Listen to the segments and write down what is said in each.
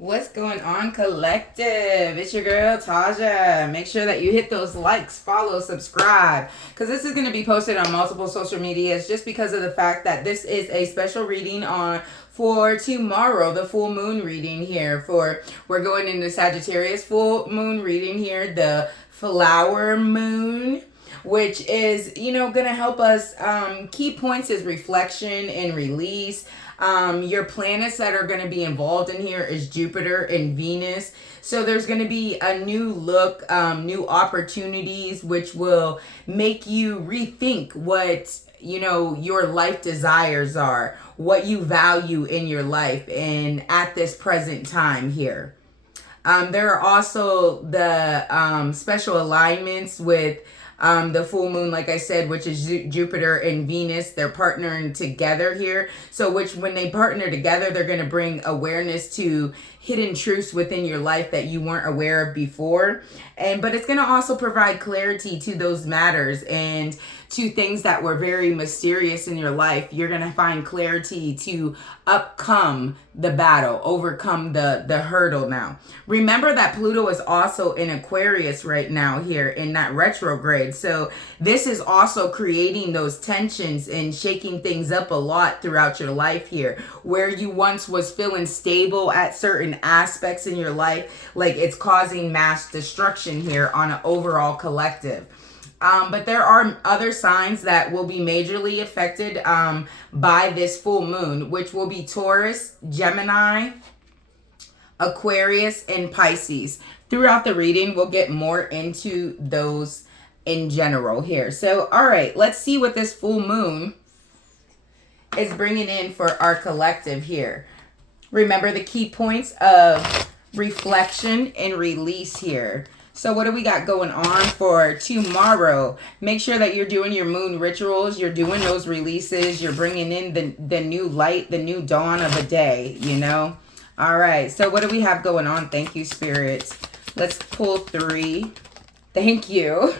What's going on, collective? It's your girl Taja. Make sure that you hit those likes, follow, subscribe, because this is going to be posted on multiple social medias just because of the fact that this is a special reading on for tomorrow, the full moon reading here. We're going into Sagittarius full moon reading here, the flower moon, which is, going to help us. Key points is reflection and release. Your planets that are going to be involved in here is Jupiter and Venus. So there's going to be a new look, new opportunities, which will make you rethink what, your life desires are, what you value in your life and at this present time here. There are also the special alignments with the full moon, like I said, which is Jupiter and Venus. They're partnering together here. So when they partner together, they're going to bring awareness to hidden truths within your life that you weren't aware of before. But it's going to also provide clarity to those matters and to things that were very mysterious in your life. You're going to find clarity to overcome the battle, overcome the hurdle now. Remember that Pluto is also in Aquarius right now here in that retrograde. So this is also creating those tensions and shaking things up a lot throughout your life here. Where you once was feeling stable at certain aspects in your life, like it's causing mass destruction here on an overall collective. But there are other signs that will be majorly affected by this full moon, which will be Taurus, Gemini, Aquarius, and Pisces. Throughout the reading, we'll get more into those in general here. So, all right, let's see what this full moon is bringing in for our collective here. Remember the key points of reflection and release here. So what do we got going on for tomorrow? Make sure that you're doing your moon rituals. You're doing those releases. You're bringing in the new light, the new dawn of a day, All right. So what do we have going on? Thank you, spirits. Let's pull 3. Thank you.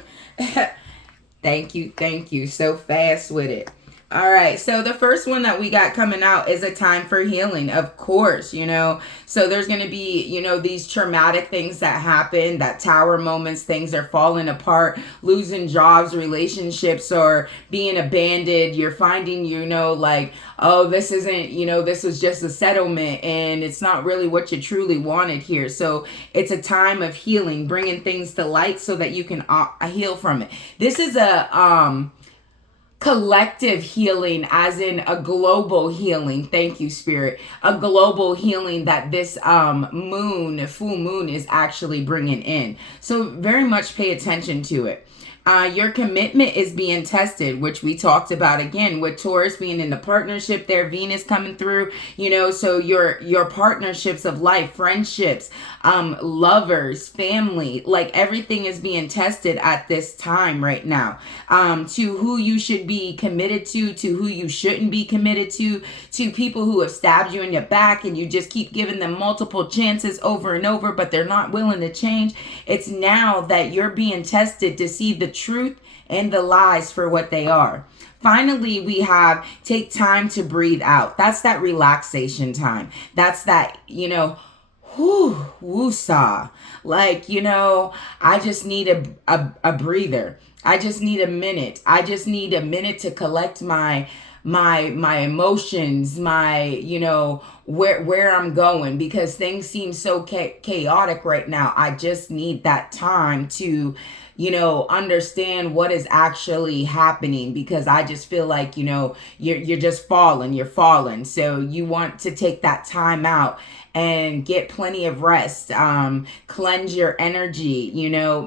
Thank you. Thank you. So fast with it. All right, so the first one that we got coming out is a time for healing, of course, So there's going to be, these traumatic things that happen, that tower moments, things are falling apart, losing jobs, relationships, or being abandoned. You're finding, oh, this isn't, this was just a settlement and it's not really what you truly wanted here. So it's a time of healing, bringing things to light so that you can heal from it. This is a collective healing, as in a global healing. Thank you, spirit. A global healing that this full moon is actually bringing in. So very much pay attention to it. Your commitment is being tested, which we talked about again with Taurus being in the partnership there, Venus coming through, so your partnerships of life, friendships, lovers, family, like everything is being tested at this time right now. To who you should be committed to who you shouldn't be committed to people who have stabbed you in your back and you just keep giving them multiple chances over and over, but they're not willing to change. It's now that you're being tested to see the truth and the lies for what they are. Finally, we have take time to breathe out. That's that relaxation time. That's that, woosah. Like, I just need a breather. I just need a minute. I just need a minute to collect my emotions, my, where I'm going, because things seem so chaotic right now. I just need that time to, understand what is actually happening, because I just feel like, you're just falling, you're falling. So you want to take that time out and get plenty of rest, cleanse your energy,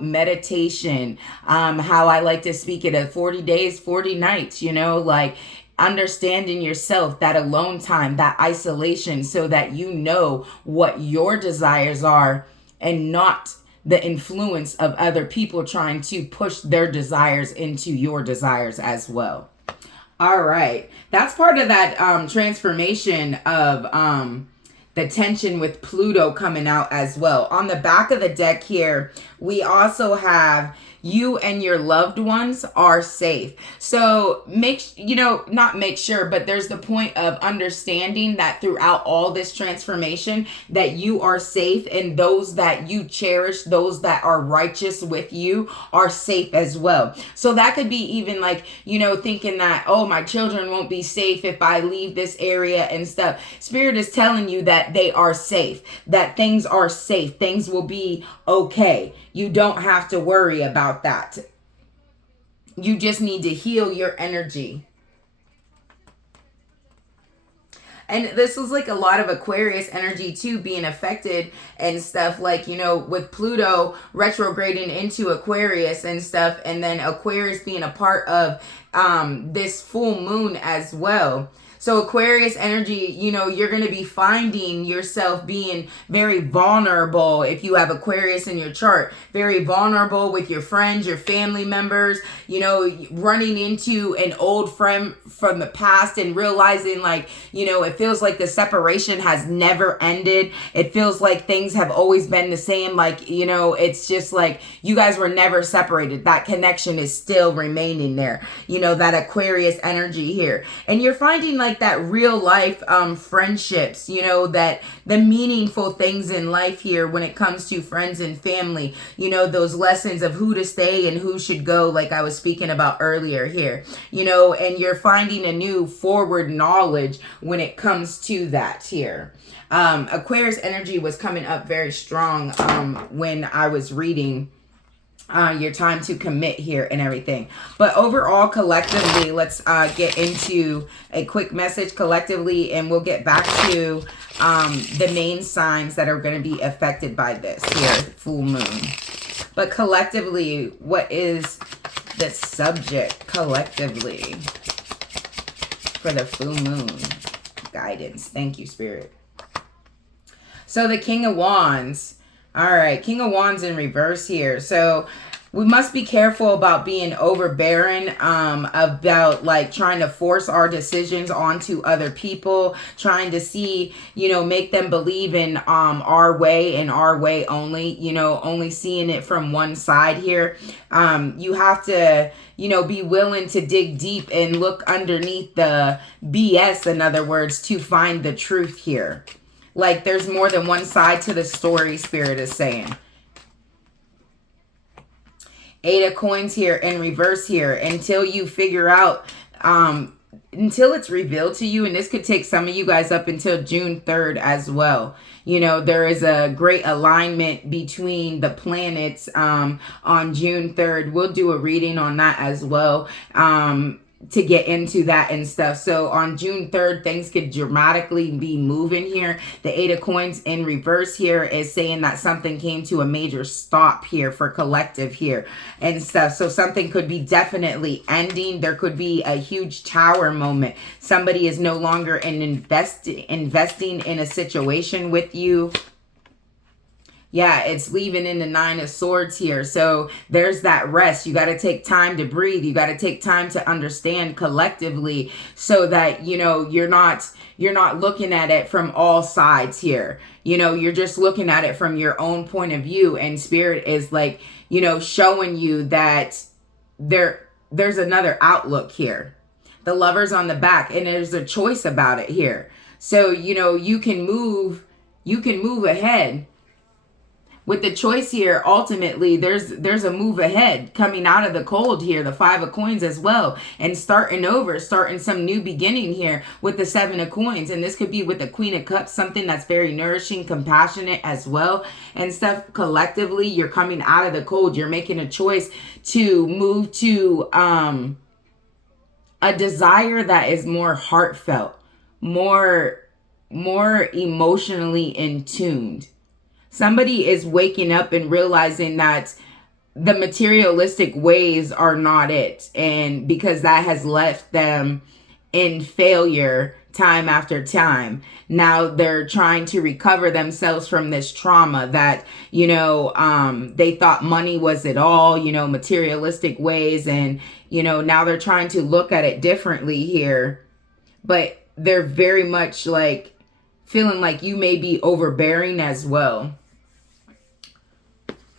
meditation, how I like to speak it, 40 days, 40 nights, like understanding yourself, that alone time, that isolation, so that you know what your desires are and not the influence of other people trying to push their desires into your desires as well. All right. That's part of that transformation of the tension with Pluto coming out as well. On the back of the deck here, We also have you and your loved ones are safe. So not make sure, but there's the point of understanding that throughout all this transformation that you are safe, and those that you cherish, those that are righteous with you are safe as well. So that could be even like, thinking that, oh, my children won't be safe if I leave this area and stuff. Spirit is telling you that they are safe, that things are safe. Things will be okay. You don't have to worry about that. You just need to heal your energy. And this was like a lot of Aquarius energy too being affected and stuff, like, with Pluto retrograding into Aquarius and stuff, and then Aquarius being a part of this full moon as well. So Aquarius energy, you're going to be finding yourself being very vulnerable if you have Aquarius in your chart. Very vulnerable with your friends, your family members, running into an old friend from the past and realizing like, it feels like the separation has never ended. It feels like things have always been the same. Like, it's just like you guys were never separated. That connection is still remaining there. That Aquarius energy here. And you're finding like that real life friendships, that the meaningful things in life here when it comes to friends and family, those lessons of who to stay and who should go, like I was speaking about earlier here, and you're finding a new forward knowledge when it comes to that here. Aquarius energy was coming up very strong when I was reading your time to commit here and everything. But overall, collectively, let's get into a quick message collectively, and we'll get back to the main signs that are going to be affected by this here, full moon. But collectively, what is the subject collectively for the full moon? Guidance. Thank you, Spirit. So the King of Wands. All right, King of Wands in reverse here. So we must be careful about being overbearing, about like trying to force our decisions onto other people, trying to see, make them believe in our way and our way only, only seeing it from one side here. You have to, be willing to dig deep and look underneath the BS, in other words, to find the truth here. Like there's more than one side to the story, Spirit is saying. Eight of Coins here in reverse here, until you figure out, until it's revealed to you, and this could take some of you guys up until June 3rd as well. There is a great alignment between the planets on June 3rd. We'll do a reading on that as well. To get into that and stuff. So on June 3rd, things could dramatically be moving here. The Eight of Coins in reverse here is saying that something came to a major stop here for collective here and stuff. So something could be definitely ending. There could be a huge tower moment. Somebody is no longer investing in a situation with you. Yeah, it's leaving in the Nine of Swords here. So there's that rest. You got to take time to breathe. You got to take time to understand collectively so that, you're not looking at it from all sides here. You're just looking at it from your own point of view. And Spirit is like, showing you that there's another outlook here. The Lover's on the back, and there's a choice about it here. So, you can move ahead. With the choice here, ultimately, there's a move ahead coming out of the cold here, the Five of Coins as well, and starting some new beginning here with the Seven of Coins. And this could be with the Queen of Cups, something that's very nourishing, compassionate as well and stuff. Collectively, you're coming out of the cold. You're making a choice to move to a desire that is more heartfelt, more emotionally in tuned. Somebody is waking up and realizing that the materialistic ways are not it. And because that has left them in failure time after time. Now they're trying to recover themselves from this trauma that, they thought money was it all, materialistic ways. And, now they're trying to look at it differently here. But they're very much like feeling like you may be overbearing as well.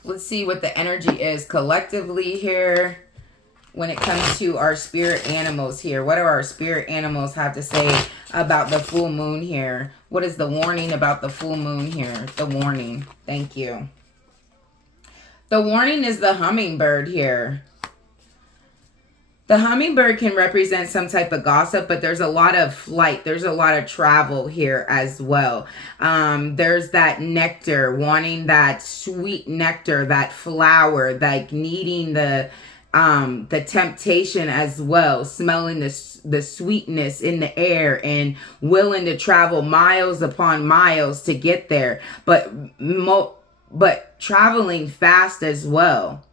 Let's see what the energy is collectively here when it comes to our spirit animals here. What do our spirit animals have to say about the full moon here? What is the warning about the full moon here? The warning. Thank you. The warning is the hummingbird here. The hummingbird can represent some type of gossip, but there's a lot of flight. There's a lot of travel here as well. There's that nectar, wanting that sweet nectar, that flower, like needing the temptation as well, smelling the sweetness in the air and willing to travel miles upon miles to get there, but traveling fast as well.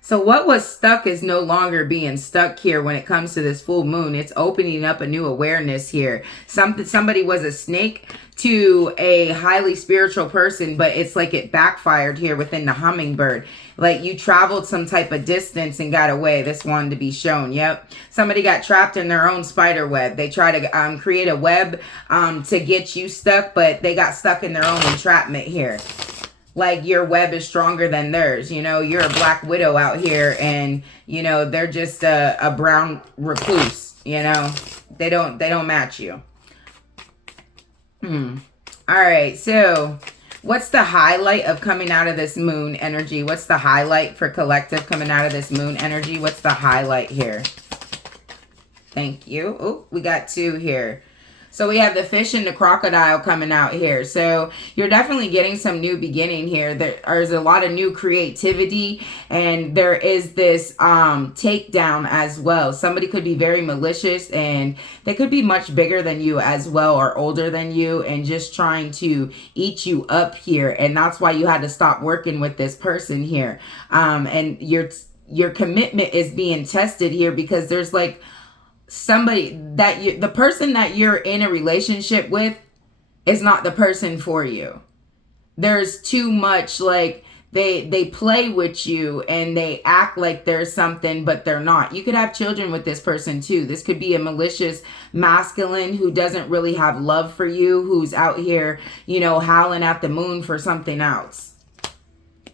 So what was stuck is no longer being stuck here when it comes to this full moon. It's opening up a new awareness here. Somebody was a snake to a highly spiritual person, but it's like it backfired here within the hummingbird. Like you traveled some type of distance and got away. This wanted to be shown. Yep. Somebody got trapped in their own spider web. They try to create a web to get you stuck, but they got stuck in their own entrapment here. Like your web is stronger than theirs. You know, you're a black widow out here and, you know, they're just a brown recluse, you know, they don't match you. All right. So what's the highlight of coming out of this moon energy? What's the highlight for collective coming out of this moon energy? What's the highlight here? Thank you. Oh, we got 2 here. So we have the fish and the crocodile coming out here. So you're definitely getting some new beginning here. There's a lot of new creativity and there is this takedown as well. Somebody could be very malicious and they could be much bigger than you as well or older than you and just trying to eat you up here. And that's why you had to stop working with this person here. And your commitment is being tested here because there's like somebody that the person that you're in a relationship with is not the person for you. There's too much, like they play with you and they act like there's something, but they're not. You could have children with this person too. This could be a malicious masculine who doesn't really have love for you, who's out here, you know, howling at the moon for something else.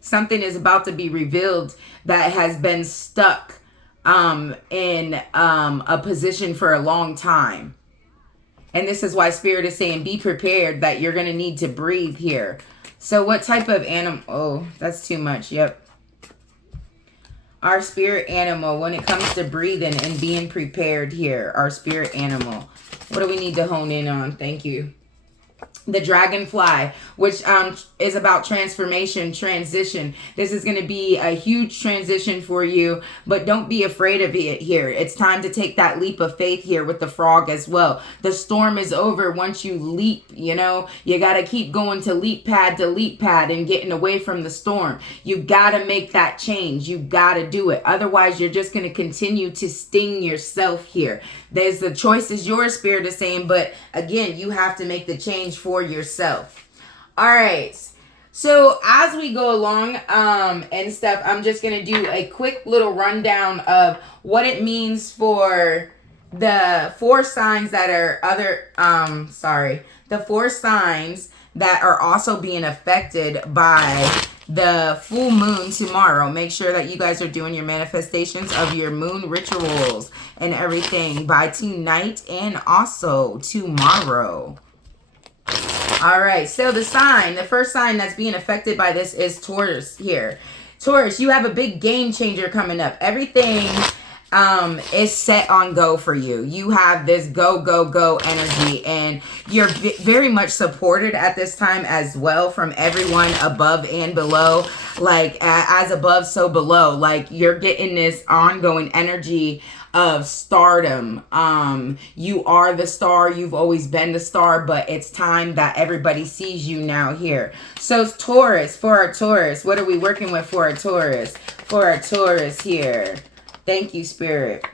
Something is about to be revealed that has been stuck in a position for a long time. And this is why Spirit is saying be prepared that you're going to need to breathe here. So what type of animal? Oh, that's too much. Yep. Our spirit animal, when it comes to breathing and being prepared here, our spirit animal. What do we need to hone in on? Thank you. The dragonfly, which is about transformation, transition. This is going to be a huge transition for you, but don't be afraid of it here. It's time to take that leap of faith here with the frog as well. The storm is over once you leap, you know. You got to keep going to leap pad and getting away from the storm. You got to make that change. You got to do it. Otherwise, you're just going to continue to sting yourself here. There's the choice is yours, Spirit is saying, but again, you have to make the change for yourself. All right. So as we go along and stuff, I'm just going to do a quick little rundown of what it means for the 4 signs that are the 4 signs that are also being affected by the full moon tomorrow. Make sure that you guys are doing your manifestations of your moon rituals and everything by tonight and also tomorrow. All right, so the first sign that's being affected by this is Taurus here. Taurus, you have a big game changer coming up. Everything is set on go for you. You have this go, go, go energy, and you're very much supported at this time as well from everyone above and below. Like as above, so below. Like you're getting this ongoing energy of stardom. You are the star. You've always been the star, but it's time that everybody sees you now here. So Taurus, for our Taurus, what are we working with for our Taurus? For our Taurus here. Thank you, Spirit.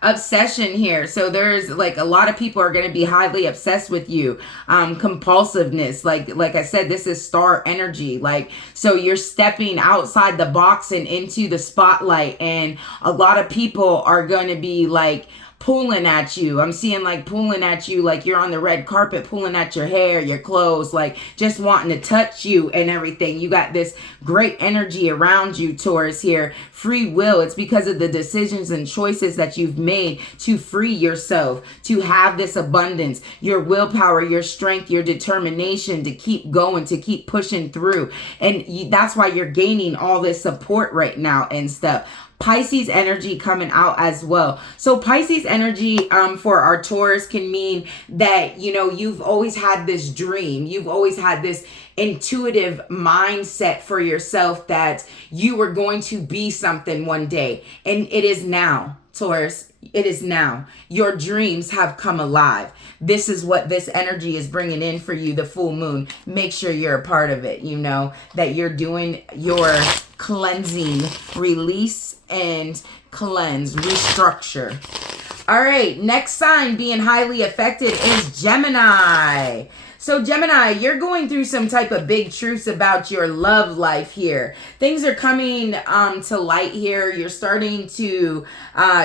Obsession here. So there's like a lot of people are going to be highly obsessed with you. Compulsiveness. Like I said, this is star energy. Like, so you're stepping outside the box and into the spotlight. And a lot of people are going to be like pulling at you. I'm seeing like pulling at you, like you're on the red carpet, pulling at your hair, your clothes, like just wanting to touch you and everything. You got this great energy around you, Taurus, here. Free will. It's because of the decisions and choices that you've made to free yourself, to have this abundance, your willpower, your strength, your determination to keep going, to keep pushing through. And that's why you're gaining all this support right now and stuff. Pisces energy coming out as well. So Pisces energy for our Taurus can mean that, you know, you've always had this dream. You've always had this intuitive mindset for yourself that you were going to be something one day. And it is now, Taurus. It is now. Your dreams have come alive. This is what this energy is bringing in for you, the full moon. Make sure you're a part of it, you know, that you're doing your cleansing, release and cleanse, restructure. All right, next sign being highly affected is Gemini. So Gemini, you're going through some type of big truths about your love life here. Things are coming to light here. You're starting to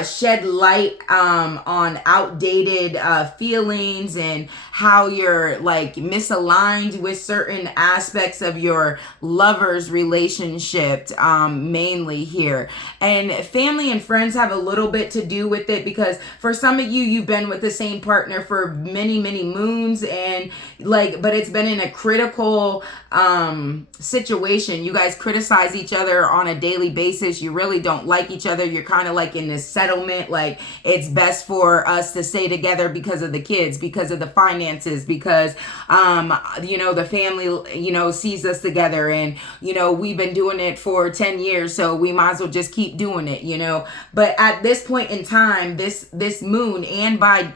shed light on outdated feelings and how you're like misaligned with certain aspects of your lover's relationship, mainly here. And family and friends have a little bit to do with it, because for some of you, you've been with the same partner for many, many moons, and but it's been in a critical situation. You guys criticize each other on a daily basis. You really don't like each other. You're kind of like in this settlement, like it's best for us to stay together because of the kids, because of the finances, because you know, the family, you know, sees us together, and you know, we've been doing it for 10 years, so we might as well just keep doing it, you know. But at this point in time, this moon, and by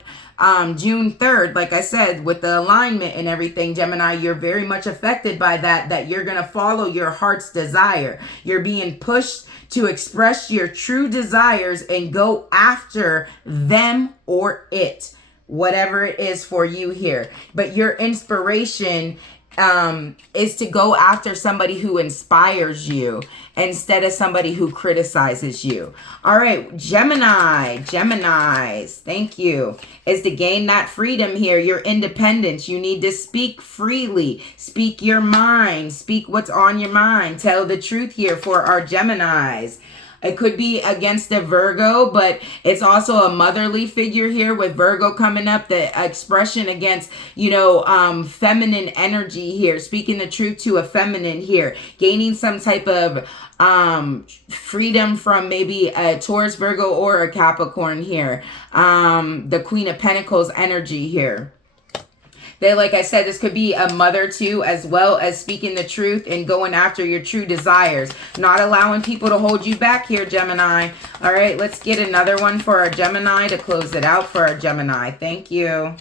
June 3rd, like I said, with the alignment and everything, Gemini, you're very much affected by that you're going to follow your heart's desire. You're being pushed to express your true desires and go after them or it, whatever it is for you here. But your inspiration is to go after somebody who inspires you instead of somebody who criticizes you. All right, Geminis, thank you, is to gain that freedom here, your independence. You need to speak freely, speak your mind, speak what's on your mind, tell the truth here for our Geminis. It could be against a Virgo, but it's also a motherly figure here with Virgo coming up. The expression against, you know, feminine energy here. Speaking the truth to a feminine here. Gaining some type of freedom from maybe a Taurus, Virgo, or a Capricorn here. The Queen of Pentacles energy here. Like I said, this could be a mother too, as well as speaking the truth and going after your true desires. Not allowing people to hold you back here, Gemini. All right, let's get another one for our Gemini to close it out for our Gemini. Thank you.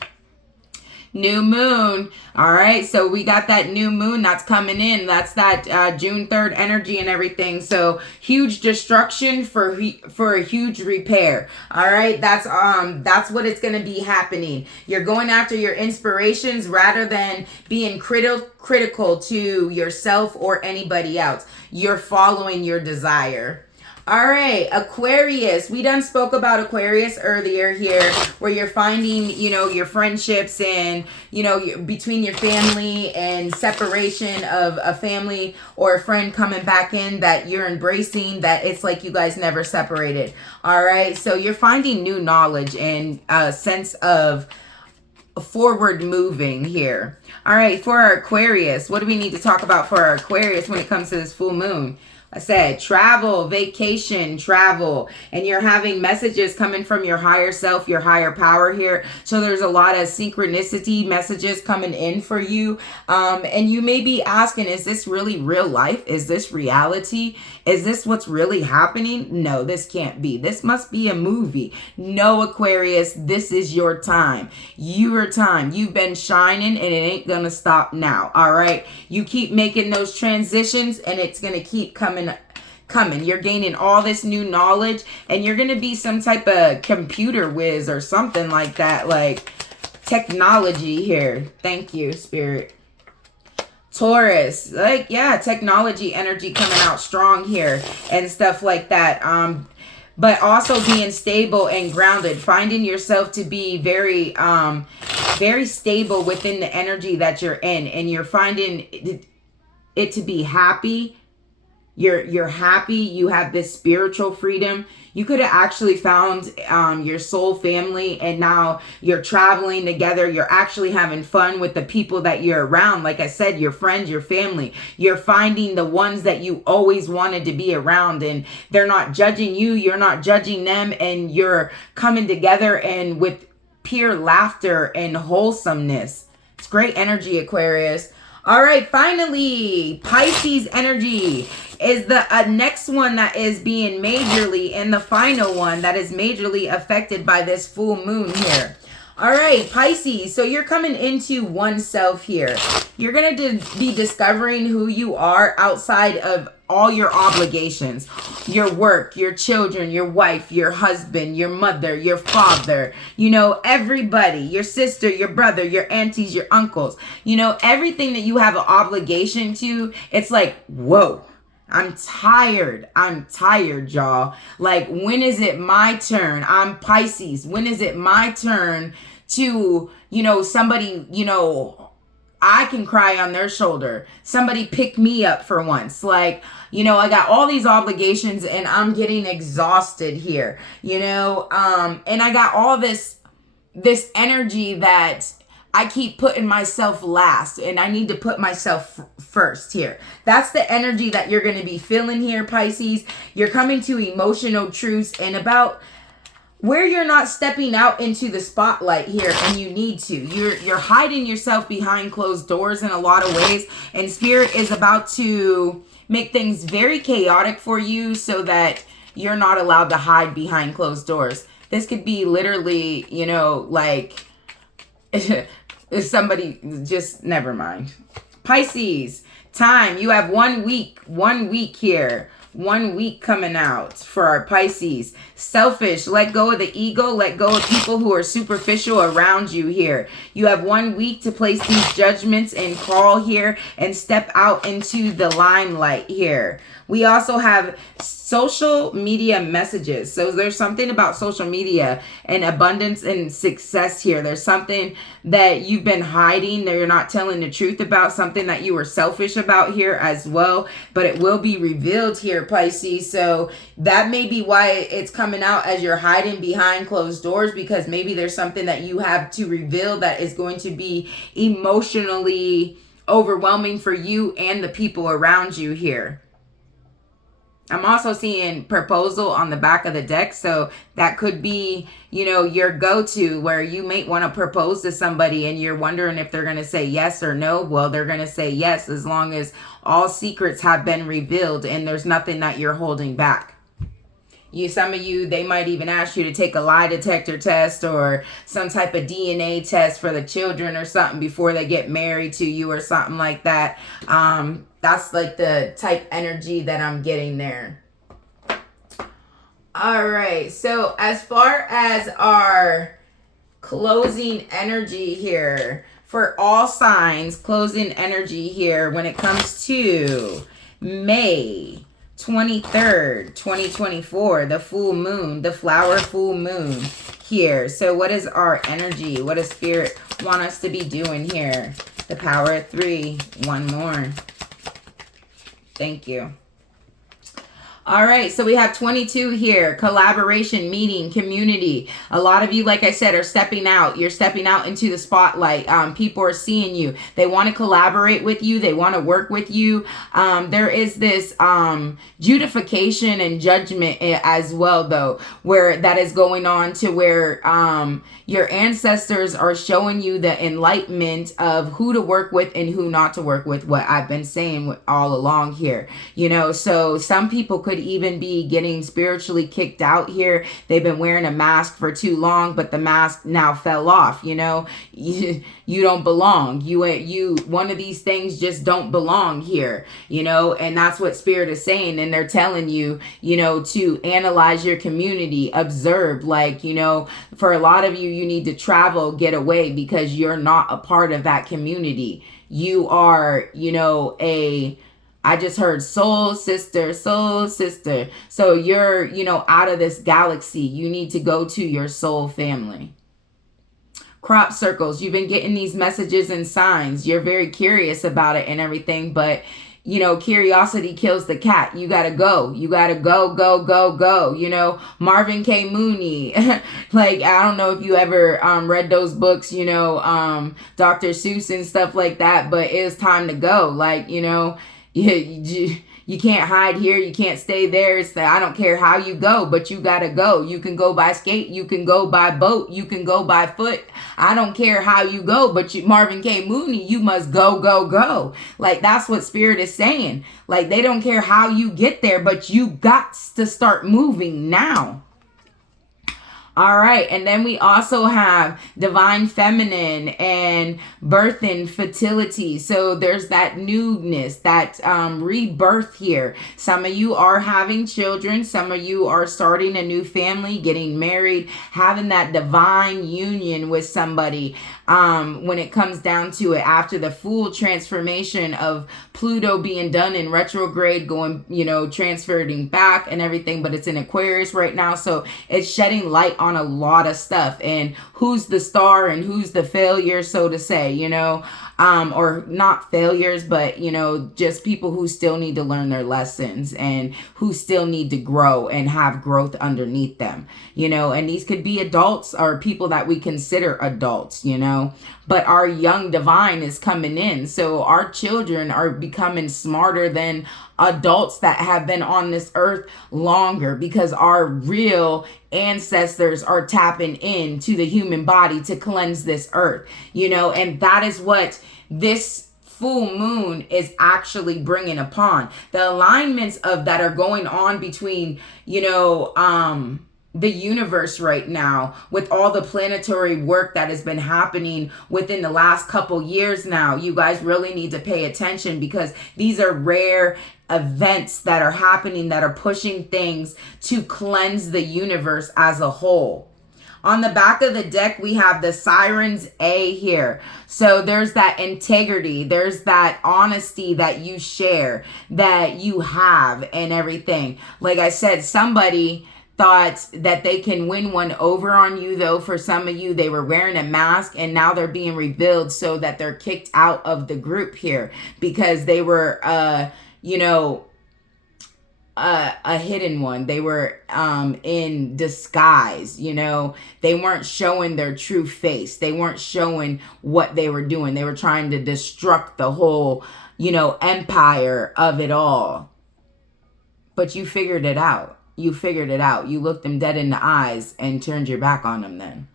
New moon. All right, so we got that new moon that's coming in. That's that June 3rd energy and everything. So huge destruction for a huge repair. All right, that's what it's going to be happening. You're going after your inspirations rather than being critical to yourself or anybody else. You're following your desire. All right, Aquarius. We done spoke about Aquarius earlier here, where you're finding, you know, your friendships and, you know, between your family and separation of a family or a friend coming back in that you're embracing, that it's like you guys never separated. All right, so you're finding new knowledge and a sense of forward moving here. All right, for our Aquarius, what do we need to talk about for our Aquarius when it comes to this full moon? I said travel, vacation, travel, and you're having messages coming from your higher self, your higher power here. So there's a lot of synchronicity messages coming in for you. And you may be asking, is this really real life? Is this reality? Is this what's really happening? No, this can't be. This must be a movie. No, Aquarius, this is your time. Your time. You've been shining and it ain't gonna stop now. All right. You keep making those transitions and it's gonna keep coming. You're gaining all this new knowledge and you're going to be some type of computer whiz or something like that, like technology here. Thank you, Spirit. Taurus, like, yeah, technology energy coming out strong here and stuff like that. but also being stable and grounded, finding yourself to be very very stable within the energy that you're in, and you're finding it to be happy. You're happy. You have this spiritual freedom. You could have actually found your soul family, and now you're traveling together. You're actually having fun with the people that you're around. Like I said, your friends, your family. You're finding the ones that you always wanted to be around, and they're not judging you. You're not judging them, and you're coming together and with pure laughter and wholesomeness. It's great energy, Aquarius. All right, finally, Pisces energy is the next one that is being majorly, and the final one that is majorly affected by this full moon here. All right, Pisces, so you're coming into oneself here. You're going to be discovering who you are outside of all your obligations, your work, your children, your wife, your husband, your mother, your father, you know, everybody, your sister, your brother, your aunties, your uncles, you know, everything that you have an obligation to. It's like, whoa. I'm tired, y'all. Like, when is it my turn? I'm Pisces. When is it my turn to, you know, somebody, you know, I can cry on their shoulder. Somebody pick me up for once. Like, you know, I got all these obligations and I'm getting exhausted here, you know, and I got all this energy that I keep putting myself last, and I need to put myself first here. That's the energy that you're going to be feeling here, Pisces. You're coming to emotional truths and about where you're not stepping out into the spotlight here, and you need to. You're hiding yourself behind closed doors in a lot of ways, and Spirit is about to make things very chaotic for you so that you're not allowed to hide behind closed doors. This could be literally, you know, like if somebody just, never mind. Pisces, time. You have 1 week here. 1 week coming out for our Pisces. Selfish. Let go of the ego. Let go of people who are superficial around you here. You have 1 week to place these judgments and crawl here and step out into the limelight here. We also have social media messages. So there's something about social media and abundance and success here. There's something that you've been hiding, that you're not telling the truth about, something that you were selfish about here as well, but it will be revealed here, Pisces. So that may be why it's coming out as you're hiding behind closed doors, because maybe there's something that you have to reveal that is going to be emotionally overwhelming for you and the people around you here. I'm also seeing proposal on the back of the deck. So that could be, you know, your go-to, where you may want to propose to somebody and you're wondering if they're going to say yes or no. Well, they're going to say yes, as long as all secrets have been revealed and there's nothing that you're holding back. Some of you, they might even ask you to take a lie detector test or some type of DNA test for the children or something before they get married to you or something like that. That's like the type energy that I'm getting there. All right. So as far as our closing energy here, for all signs, closing energy here when it comes to May 23rd, 2024, the full moon, the flower full moon here. So what is our energy? What does Spirit want us to be doing here? The power of 3. One more. Thank you. All right, so we have 22 here. Collaboration, meeting, community. A lot of you, like I said, are stepping out. You're stepping out into the spotlight. People are seeing you. They want to collaborate with you. They want to work with you. There is this judification and judgment as well, though, where that is going on, to where your ancestors are showing you the enlightenment of who to work with and who not to work with, what I've been saying all along here. You know, so some people could even be getting spiritually kicked out here. They've been wearing a mask for too long, but the mask now fell off. You know, you don't belong. You one of these things just don't belong here, you know, and that's what Spirit is saying. And they're telling you, you know, to analyze your community, observe, like, you know, for a lot of you, you need to travel, get away, because you're not a part of that community. You are, you know, a I just heard soul sister, soul sister. So you're, out of this galaxy. You need to go to your soul family. Crop circles. You've been getting these messages and signs. You're very curious about it and everything, but curiosity kills the cat. You gotta go. You gotta go, go, go, go. Marvin K. Mooney. Like, I don't know if you ever read those books, Dr. Seuss and stuff like that, but it's time to go. Like, you can't hide here. You can't stay there. I don't care how you go, but you gotta go. You can go by skate. You can go by boat. You can go by foot. I don't care how you go, but Marvin K. Mooney, you must go, go, go. Like, that's what Spirit is saying. Like, they don't care how you get there, but you got to start moving now. All right. And then we also have divine feminine and birth and fertility. So there's that newness, that rebirth here. Some of you are having children. Some of you are starting a new family, getting married, having that divine union with somebody. When it comes down to it, after the full transformation of Pluto being done in retrograde, going, transferring back and everything, but it's in Aquarius right now. So it's shedding light on a lot of stuff, and who's the star and who's the failure, so to say, or not failures, but, just people who still need to learn their lessons and who still need to grow and have growth underneath them, and these could be adults or people that we consider adults, but our young divine is coming in. So our children are becoming smarter than adults that have been on this earth longer, because our real ancestors are tapping into the human body to cleanse this earth, and that is what this full moon is actually bringing upon. The alignments of that are going on between, the universe right now, with all the planetary work that has been happening within the last couple years now. You guys really need to pay attention, because these are rare events that are happening that are pushing things to cleanse the universe as a whole. On the back of the deck, we have the Sirens A here. So there's that integrity. There's that honesty that you share, that you have, and everything. Like I said, somebody thought that they can win one over on you, though. For some of you, they were wearing a mask, and now they're being revealed so that they're kicked out of the group here, because they were, a hidden one. They were in disguise. They weren't showing their true face. They weren't showing what they were doing. They were trying to destruct the whole, empire of it all. But you figured it out. You figured it out. You looked them dead in the eyes and turned your back on them then.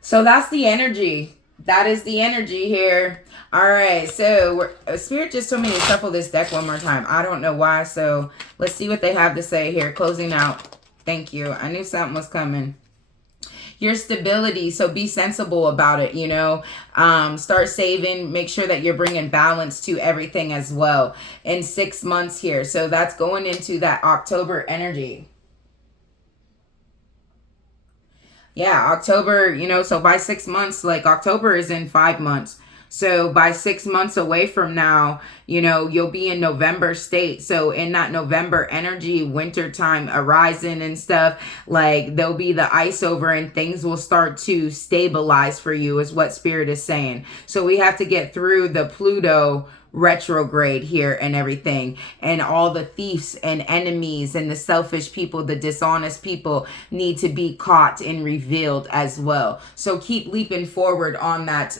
So that's the energy. That is the energy here. All right. So Spirit just told me to shuffle this deck one more time. I don't know why. So let's see what they have to say here. Closing out. Thank you. I knew something was coming. Your stability. So be sensible about it, start saving, make sure that you're bringing balance to everything as well in 6 months here. So that's going into that October energy. Yeah, October, so by 6 months, like October is in 5 months. So by 6 months away from now, you'll be in November state. So in that November energy, wintertime arising and stuff, like there'll be the ice over and things will start to stabilize for you, is what Spirit is saying. So we have to get through the Pluto retrograde here and everything, and all the thieves and enemies and the selfish people, the dishonest people need to be caught and revealed as well. So keep leaping forward on that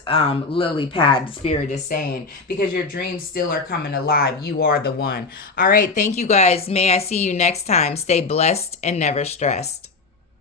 lily pad, Spirit is saying, because your dreams still are coming alive. You are the one. All right, thank you guys. May I see you next time. Stay blessed and never stressed.